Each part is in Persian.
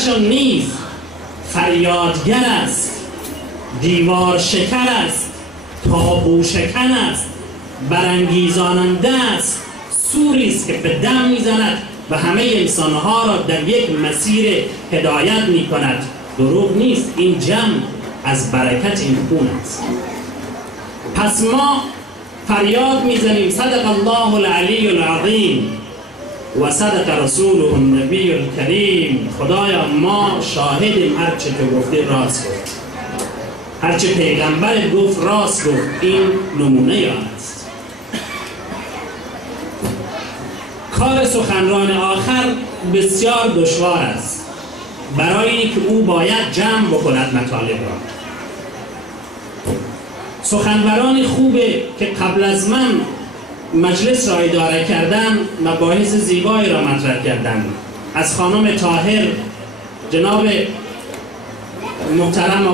همشون نیز فریادگر است، دیوار شکر است، تابو شکن است، برانگیزاننده است، سوری است که به دم میزند و همه انسانها را در یک مسیر هدایت میکند. دروغ نیست، این جمع از برکت این خون است. پس ما فریاد میزنیم صدق الله العلی العظیم و صدق رسوله النبی الکریم. خدایا ما شاهدیم هرچه تو گفتی راست گفت، هرچه پیغمبر گفت راست گفت. این نمونه است. کار سخنران آخر بسیار دشوار است، برای اینکه او باید جمع بکند مطالب را. سخنوران خوبه که قبل از من مجلس را اداره کردن، مباحث زیبایی را مطرح کردن. از خانم طاهر، جناب محترم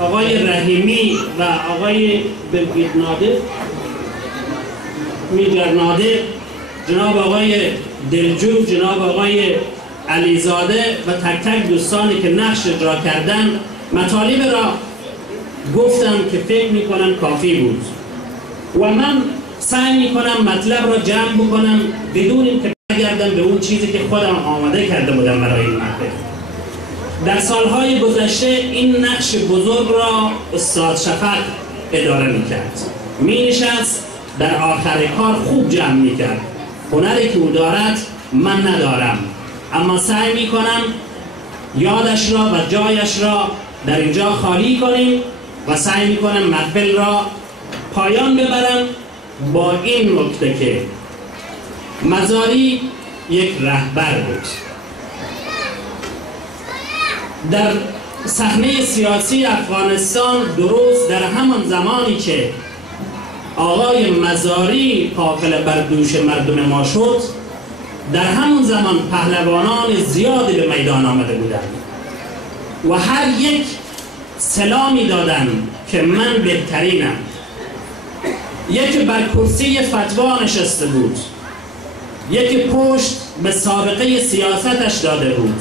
آقای رحیمی و آقای میجر نادر، جناب آقای دلجو، جناب آقای علیزاده و تک تک دوستانی که نقش اجرا کردن، مطالب را گفتم که فکر میکنم کافی بود و من سعی میکنم مطلب را جمع بکنم بدون اینکه برگردم به اون چیزی که خودم آماده کرده بودم برای این مطلب. در سالهای گذشته این نقش بزرگ را استاد شفق اداره میکرد، مینشست در آخر کار خوب جمع میکرد. هنری که او دارد من ندارم، اما سعی میکنم یادش را و جایش را در اینجا خالی کنیم و سعی میکنم محفل را پایان ببرم با این نکته که مزاری یک رهبر بود. در صحنه سیاسی افغانستان درست در همان زمانی که آقای مزاری قافله بر دوش مردم ما شد، در همون زمان پهلوانان زیادی به میدان آمده بودند و هر یک سلامی دادند که من بهترینم. یکی بر کرسی فتوا نشسته بود، یکی پشت به سابقه سیاستش داده بود،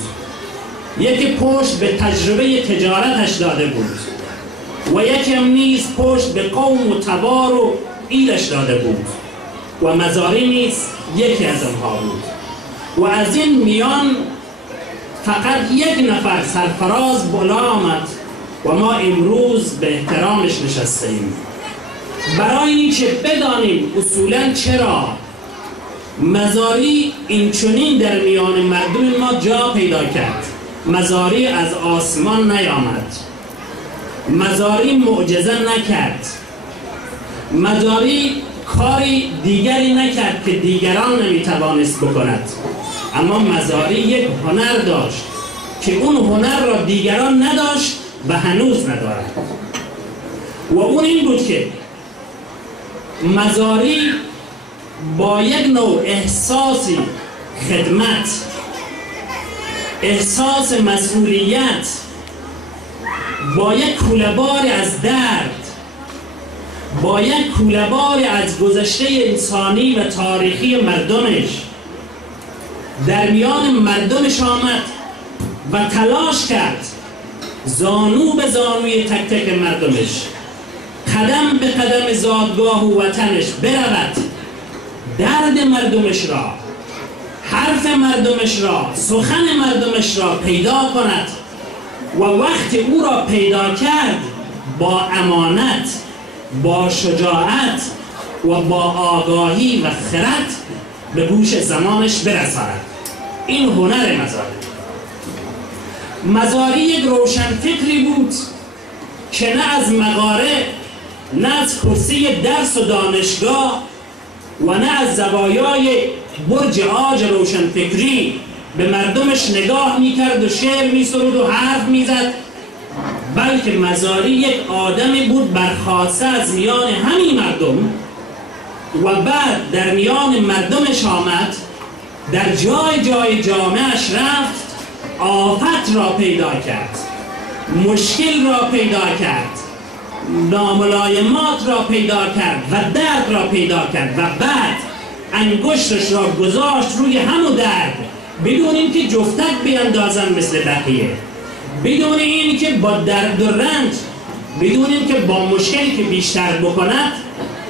یکی پشت به تجربه تجارتش داده بود و یکی هم نیز پشت به قوم و تبار و ایلش داده بود و مزاری نیز یکی از آنها بود. و از این میان فقط یک نفر سرفراز بالا آمد و ما امروز به احترامش نشستیم، برای اینکه بدانیم اصولا چرا مزاری اینچنین در میان مردم ما جا پیدا کرد. مزاری از آسمان نیامد، مزاری معجزه نکرد، مزاری کاری دیگری نکرد که دیگران نمیتوانست بکند، اما مزاری یک هنر داشت که اون هنر را دیگران نداشت و هنوز ندارد و اون این بود که مزاری با یک نوع احساسی خدمت، احساس مسئولیت، با یک کوله‌باری از درد، با یک کوله‌باری از گذشته انسانی و تاریخی مردمش در میان مردمش آمد و تلاش کرد زانو به زانوی تک تک مردمش، قدم به قدم زادگاه و وطنش برود، درد مردمش را، حرف مردمش را، سخن مردمش را پیدا کند و وقتی او را پیدا کرد با امانت، با شجاعت و با آگاهی و خرد به گوش زمانش برساند. این هنر مزاری. مزاری یک روشن فکری بود که نه از مغاره، نه از کرسی درس و دانشگاه و نه از زوایای برج عاج روشن فکری به مردمش نگاه میکرد و شعر میسرود و حرف میزد، بلکه مزاری یک آدمی بود برخاسته از میان همین مردم و بعد در میان مردمش آمد، در جای جای جامعهش رفت، آفت را پیدا کرد، مشکل را پیدا کرد، ناملایمات را پیدا کرد و درد را پیدا کرد و بعد انگشتش را گذاشت روی همون درد بدون اینکه جفتک بیندازن مثل بقیه، بدون این که با درد و رنج، بدون این که با مشکلی که بیشتر بکند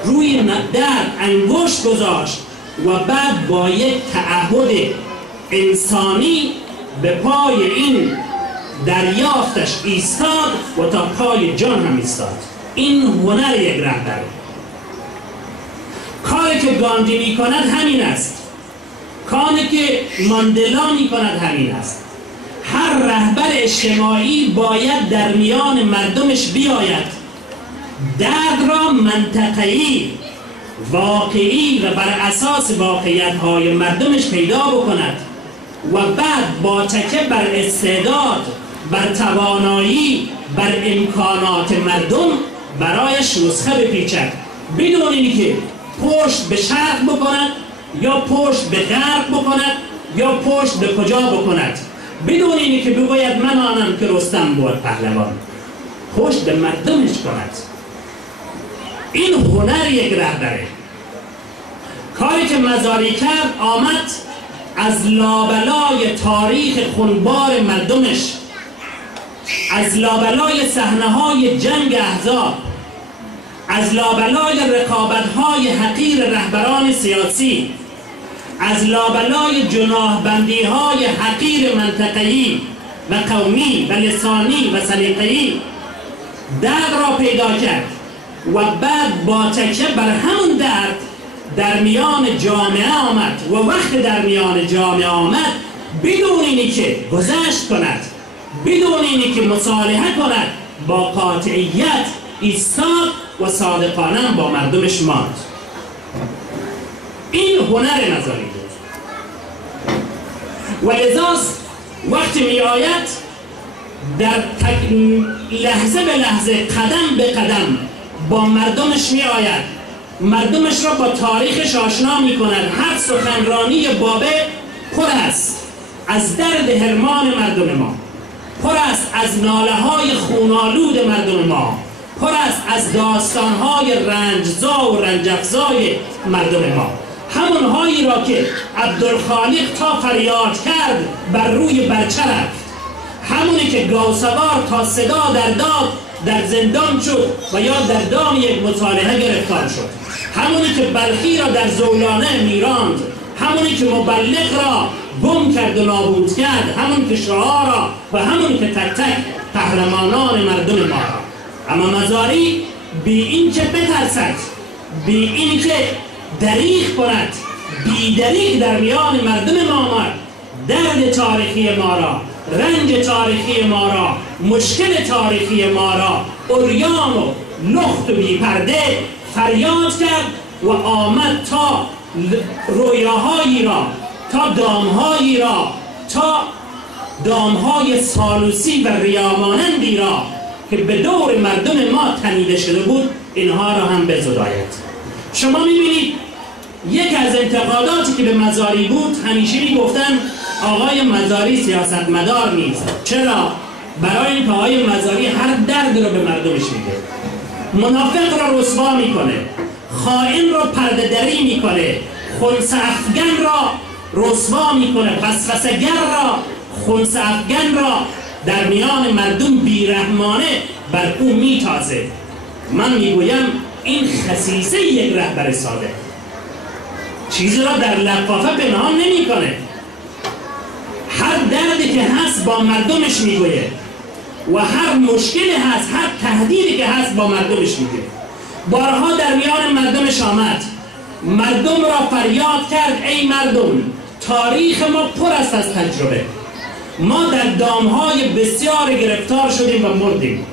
روی درد انگشت گذاشت و بعد با یک تعهد انسانی به پای این دریافتش ایستاد و تا پای جان هم ایستاد. این هنر یک رهبره. کاری که گاندی می کند همین است، کاری که ماندلا می کند همین است. هر رهبر اجتماعی باید در میان مردمش بیاید، درد را منطقه‌ای، واقعی و بر اساس واقعیت‌های مردمش پیدا بکند و بعد با تکیه بر استعداد، بر توانایی، بر امکانات مردم برایش نسخه بپیچد، بدون اینکه پشت به شرق بکند یا پشت به غرب بکند یا پشت به کجا بکند، بدون اینی که بگوید من آنم که رستم بود پهلوان، پشت به مردمش کند. این هنر یک رهبره. کاری که مزاری کرد آمد از لابلای تاریخ خونبار مردمش، از لابلای صحنه‌های جنگ احزاب، از لابلای رقابت‌های حقیر رهبران سیاسی، از لابلای جناح‌بندی‌های حقیر منطقه‌ای و قومی و لسانی و سلیقه‌ای درد را پیدا کرد و بعد با تکیه بر همون درد در میان جامعه آمد و وقت در میان جامعه آمد بدون اینی که گذشت کند، بدون اینی که مصالحه کند، با قاطعیت ایستاد و صادقانه با مردمش ماند. این هنر مزاری بود و لذاست وقتی می آید در لحظه به لحظه، قدم به قدم با مردمش می آید، مردمش را با تاریخش آشنا می کند. هر سخنرانی بابه پر است از درد حرمان مردم ما، پر است از ناله های خونالود مردم ما، پر است از داستانهای رنجزا و رنجافزای مردم ما، همونهایی را که عبدالخالق تا فریاد کرد بر روی برچه رفت، همونی که گوسوار تا صدا در داد در زندان شد و یا در دام یک مصالحه گرفتار شد، همونی که بلخی را در زولانه میراند، همونی که مبلغ را گم کرد و نابود کرد، همون که شاه را و همون که تک تک قهرمانان مردم ما را. اما مزاری بی این که بترسد، بی این که دریغ کند، بی دریغ در میان مردم ما آمد، درد تاریخی ما را، رنج تاریخی ما را، مشکل تاریخی ما را عریان و لخت و بی پرده فریاد کرد و آمد تا رویاهایی را، تا دامهایی را، تا دامهای سالوسی و ریامانندی را که به دور مردم ما تنیده شده بود اینها را هم بزداید. شما میبینید یک از انتقاداتی که به مزاری بود، همیشه میگفتن آقای مزاری سیاستمدار نیست. چرا؟ برای اینکه آقای مزاری هر درد رو به مردمش میگه، منافق را رسوا میکنه، خائن را پرده دری میکنه، خنث افگن را رسوا میکنه، وسوسه‌گر را، خنث افگن را در میان مردم بیرحمانه بر او میتازه. من میگویم این خصیصه یک رهبر ساده، چیزی را در لفافه پنهان نمیکنه، هر دردی که هست با مردمش میگویه و هر مشکلی هست، هر تهدیدی که هست با مردمش میگه. بارها در میان مردمش آمد، مردم را فریاد کرد ای مردم، تاریخ ما پر است از تجربه، ما در دامهای بسیار گرفتار شدیم و مردیم،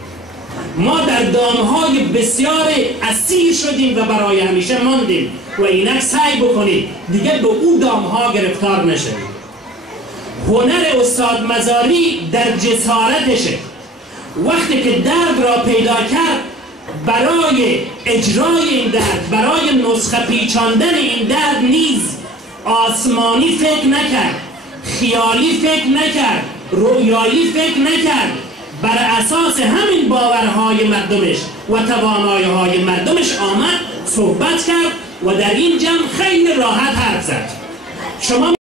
ما در دامهای بسیار اسیر شدیم و برای همیشه ماندیم و اینک سعی بکنید دیگه به او دامها گرفتار نشدیم. هنر استاد مزاری در جسارتشه. وقتی که درد را پیدا کرد، برای اجرای این درد، برای نسخه پیچاندن این درد نیز آسمانی فکر نکرد، خیالی فکر نکرد، رویایی فکر نکرد، بر اساس همین باورهای مردمش و توانایی‌های مردمش آمد صحبت کرد و در این جمع خیلی راحت حرف زد. شما